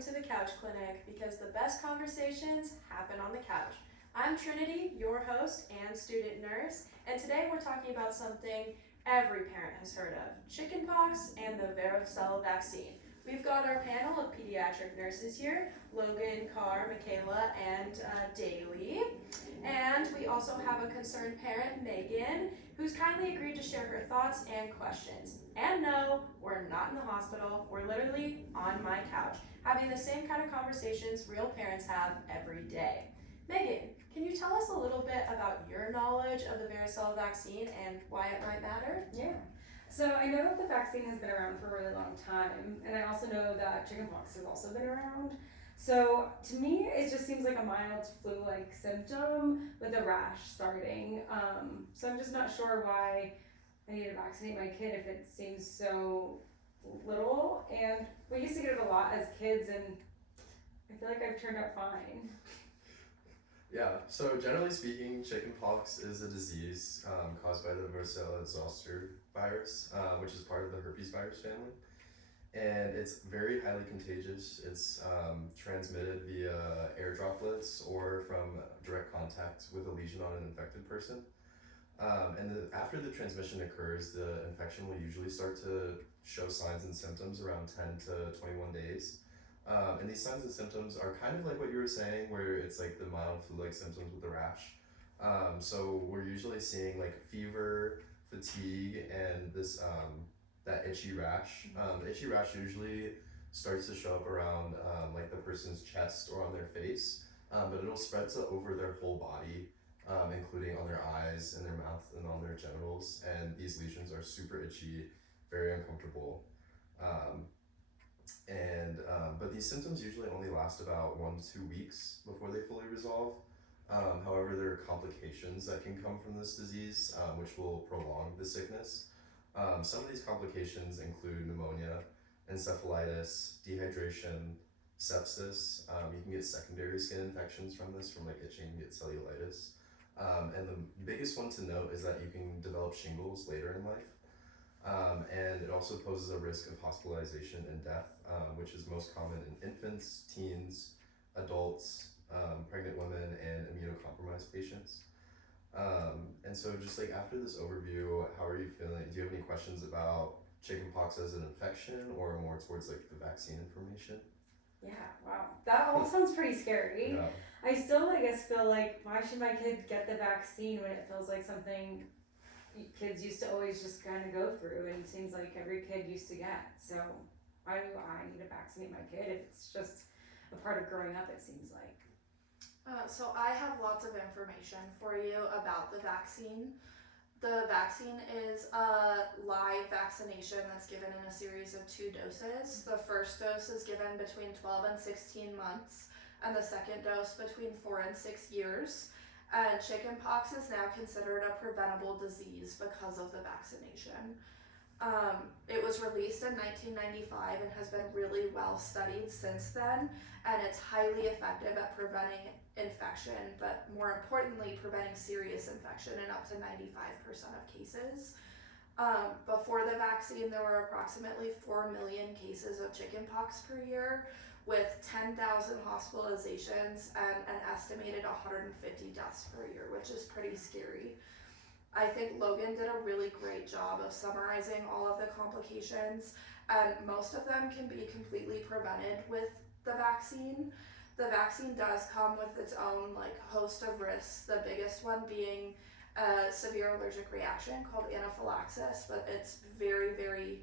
welcome to the Couch Clinic, because the best conversations happen on the couch. I'm Trinity, your host and student nurse, and today we're talking about something every parent has heard of: chickenpox and the varicella vaccine. We've got our panel of pediatric nurses here: Logan, Carr, Michaela, and Daly. And we also have a concerned parent, Megan, who's kindly agreed to share her thoughts and questions. And no, we're not in the hospital, we're literally on my couch, having the same kind of conversations real parents have every day. Megan, can you tell us a little bit about your knowledge of the varicella vaccine and why it might matter? Yeah. So I know that the vaccine has been around for a really long time, and I also know that chickenpox has also been around. So to me, it just seems like a mild flu-like symptom with a rash starting. So I'm just not sure why I need to vaccinate my kid if it seems so little. And we used to get it a lot as kids, and I feel like I've turned out fine. Yeah, so generally speaking, chickenpox is a disease caused by the varicella zoster virus, which is part of the herpes virus family. And it's very highly contagious. It's transmitted via air droplets or from direct contact with a lesion on an infected person. After the transmission occurs, the infection will usually start to show signs and symptoms around 10 to 21 days. And these signs and symptoms are kind of like what you were saying, where it's like the mild flu-like symptoms with the rash. So we're usually seeing like fever, fatigue, and this that itchy rash. The itchy rash usually starts to show up around like the person's chest or on their face, but it'll spread to over their whole body, including on their eyes and their mouth and on their genitals. And these lesions are super itchy, very uncomfortable. But these symptoms usually only last about 1 to 2 weeks before they fully resolve. However, there are complications that can come from this disease, which will prolong the sickness. Some of these complications include pneumonia, encephalitis, dehydration, sepsis. You can get secondary skin infections from this, from like itching, you get cellulitis. And the biggest one to note is that you can develop shingles later in life. And it also poses a risk of hospitalization and death, which is most common in infants, teens, adults, pregnant women, and immunocompromised patients. And so just like after this overview, how are you feeling? Do you have any questions about chickenpox as an infection, or more towards like the vaccine information? Yeah, wow. That all sounds pretty scary. Yeah. I still, I guess, feel like, why should my kid get the vaccine when it feels like something kids used to always just kind of go through, and it seems like every kid used to get? So why do I need to vaccinate my kid if it's just a part of growing up, it seems like? So I have lots of information for you about the vaccine. The vaccine is a live vaccination that's given in a series of 2 doses. The first dose is given between 12 and 16 months, and the second dose between 4 and 6 years. And chickenpox is now considered a preventable disease because of the vaccination. It was released in 1995 and has been really well studied since then, and it's highly effective at preventing infection, but more importantly, preventing serious infection in up to 95% of cases. Before the vaccine, there were approximately 4 million cases of chickenpox per year, with 10,000 hospitalizations and an estimated 150 deaths per year, which is pretty scary. I think Logan did a really great job of summarizing all of the complications, and most of them can be completely prevented with the vaccine. The vaccine does come with its own host of risks, the biggest one being a severe allergic reaction called anaphylaxis, but it's very, very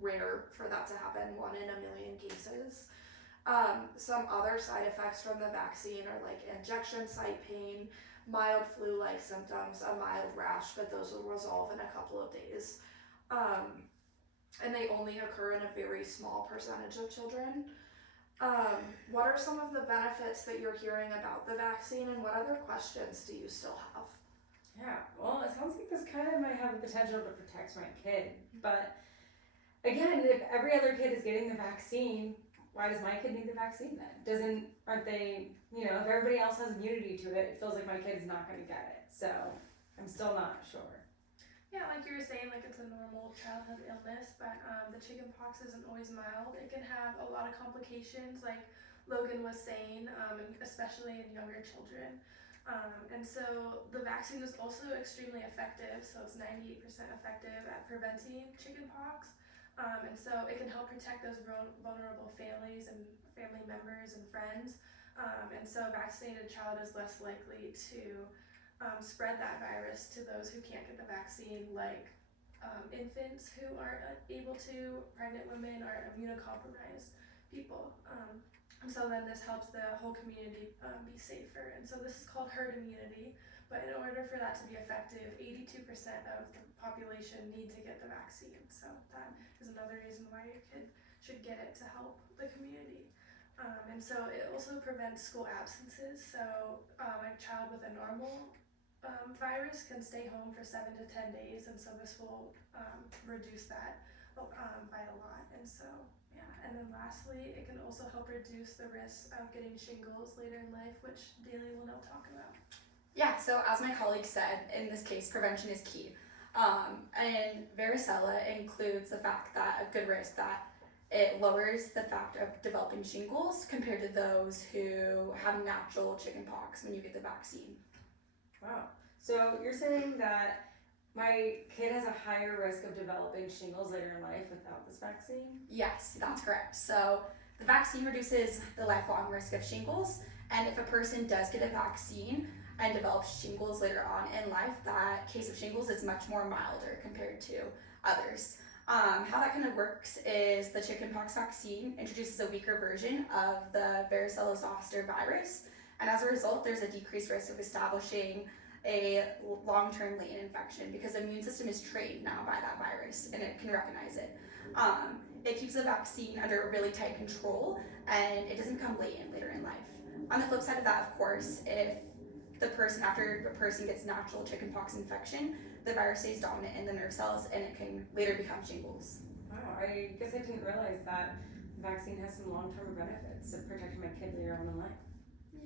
rare for that to happen, 1 in a million cases. Some other side effects from the vaccine are like injection site pain, mild flu-like symptoms, a mild rash, but those will resolve in a couple of days. And they only occur in a very small percentage of children. What are some of the benefits that you're hearing about the vaccine, and what other questions do you still have? Yeah, well, it sounds like this kind of might have the potential to protect my kid, but again, if every other kid is getting the vaccine, why does my kid need the vaccine then? Aren't they, if everybody else has immunity to it, it feels like my kid's not going to get it. So I'm still not sure. Yeah, like you were saying, like it's a normal childhood illness, but the chickenpox isn't always mild. It can have a lot of complications, like Logan was saying, and especially in younger children. And so the vaccine is also extremely effective. So it's 98% effective at preventing chickenpox. And so it can help protect those vulnerable families and family members and friends. And so a vaccinated child is less likely to spread that virus to those who can't get the vaccine, like infants who aren't able to, pregnant women, or immunocompromised people. And so then this helps the whole community be safer. And so this is called herd immunity. But in order for that to be effective, 82% of the population need to get the vaccine. So that is another reason why your kid should get it to help the community. And so it also prevents school absences. So a child with a normal virus can stay home for 7 to 10 days, and so this will reduce that by a lot. And so, yeah. And then lastly, it can also help reduce the risk of getting shingles later in life, which Daly will now talk about. Yeah, so as my colleague said, in this case, prevention is key. And varicella includes the fact that a good risk that it lowers the fact of developing shingles compared to those who have natural chickenpox when you get the vaccine. Wow. So you're saying that my kid has a higher risk of developing shingles later in life without this vaccine? Yes, that's correct. So the vaccine reduces the lifelong risk of shingles, and if a person does get a vaccine and develops shingles later on in life, that case of shingles is much more milder compared to others. How that kind of works is the chickenpox vaccine introduces a weaker version of the varicella zoster virus, and as a result, there's a decreased risk of establishing a long-term latent infection because the immune system is trained now by that virus and it can recognize it. It keeps the vaccine under really tight control and it doesn't become latent later in life. On the flip side of that, of course, if after a person gets natural chickenpox infection, the virus stays dominant in the nerve cells and it can later become shingles. Wow, I guess I didn't realize that the vaccine has some long-term benefits of protecting my kid later on in life.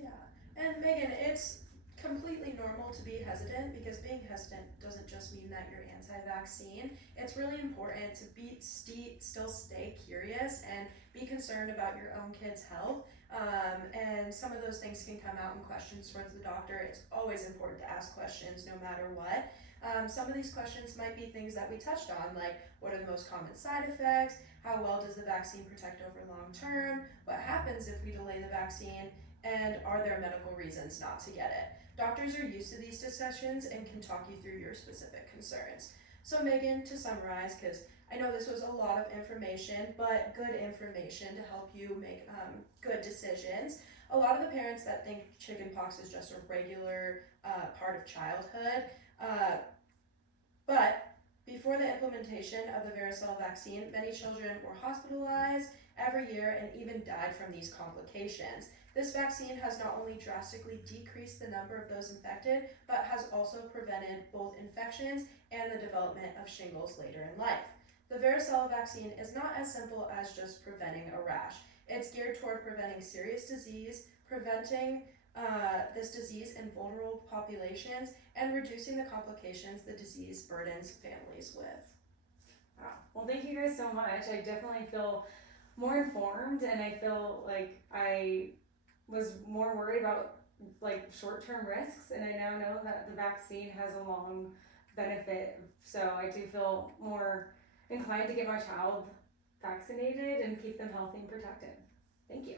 Yeah, and Megan, it's completely normal to be hesitant because being hesitant doesn't just mean that you're anti-vaccine. It's really important to still stay curious and be concerned about your own kid's health. And some of those things can come out in questions towards the doctor. It's always important to ask questions no matter what. Some of these questions might be things that we touched on, like what are the most common side effects? How well does the vaccine protect over long term? What happens if we delay the vaccine? And are there medical reasons not to get it? Doctors are used to these discussions and can talk you through your specific concerns. So Megan, to summarize, because I know this was a lot of information, but good information to help you make good decisions. A lot of the parents that think chickenpox is just a regular part of childhood, but before the implementation of the varicella vaccine, many children were hospitalized every year and even died from these complications. This vaccine has not only drastically decreased the number of those infected, but has also prevented both infections and the development of shingles later in life. The varicella vaccine is not as simple as just preventing a rash. It's geared toward preventing serious disease, preventing this disease in vulnerable populations, and reducing the complications the disease burdens families with. Wow. Well, thank you guys so much. I definitely feel more informed, and I feel like I was more worried about like short-term risks, and I now know that the vaccine has a long benefit. So I do feel more inclined to get my child vaccinated and keep them healthy and protected. Thank you.